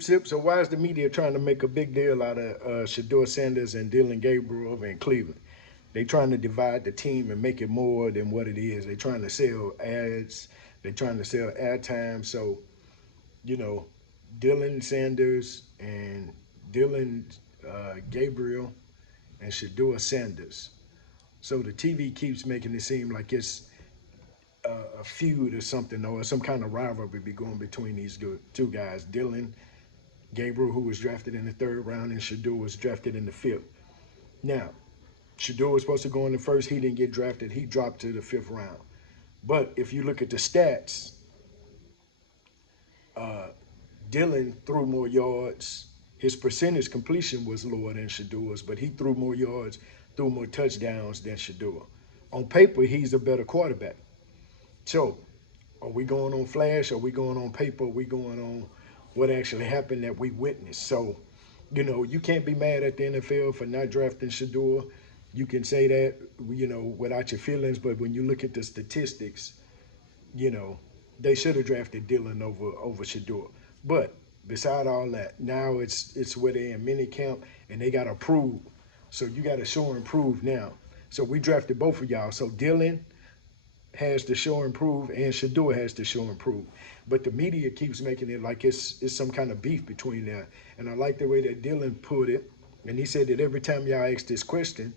Sip. So why is the media trying to make a big deal out of Shedeur Sanders and Dilland Gabriel over in Cleveland? They trying to divide the team and make it more than what it is. They trying to sell ads. They trying to sell airtime. So you know, Dilland Sanders and Dilland Gabriel and Shedeur Sanders. So the TV keeps making it seem like it's a feud or something, or some kind of rivalry be going between these two guys. Dilland Gabriel, who was drafted in the third round, and Shedeur was drafted in the fifth. Now, Shedeur was supposed to go in the first. He didn't get drafted. He dropped to the fifth round. But if you look at the stats, uh, Dilland threw more yards. His percentage completion was lower than Shedeur's, but he threw more yards, threw more touchdowns than Shedeur. On paper, he's a better quarterback. So, are we going on flash? Are we going on paper? Are we going on what actually happened that we witnessed? So, you can't be mad at the NFL for not drafting Shedeur. You can say that, without your feelings, but when you look at the statistics, you know, they should have drafted Dilland over Shedeur. But beside all that, now it's where they're in mini camp and they got to prove. So you got to show and prove now. So we drafted both of y'all. So Dilland has to show and prove, and Shedeur has to show and prove. But the media keeps making it like it's some kind of beef between them. And I like the way that Dilland put it. And he said that every time y'all ask this question,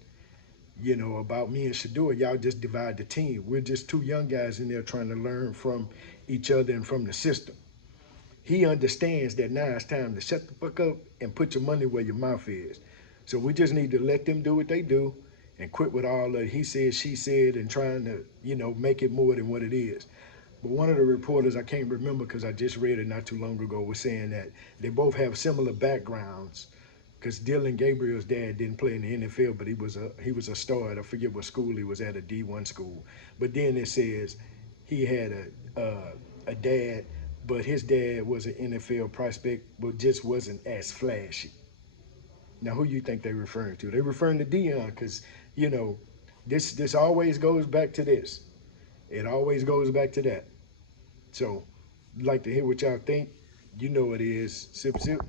about me and Shedeur, y'all just divide the team. We're just two young guys in there trying to learn from each other and from the system. He understands that now it's time to shut the fuck up and put your money where your mouth is. So we just need to let them do what they do and quit with all the he said, she said, and trying to, make it more than what it is. But one of the reporters, I can't remember because I just read it not too long ago, was saying that they both have similar backgrounds. Because Dilland Gabriel's dad didn't play in the NFL, but he was a star. I forget what school he was at, a D1 school. But then it says he had a dad, but his dad was an NFL prospect, but just wasn't as flashy. Now, who you think they're referring to? They're referring to Dion because, you know, this always goes back to this. It always goes back to that. So, like to hear what y'all think. You know it is. Sip, sip.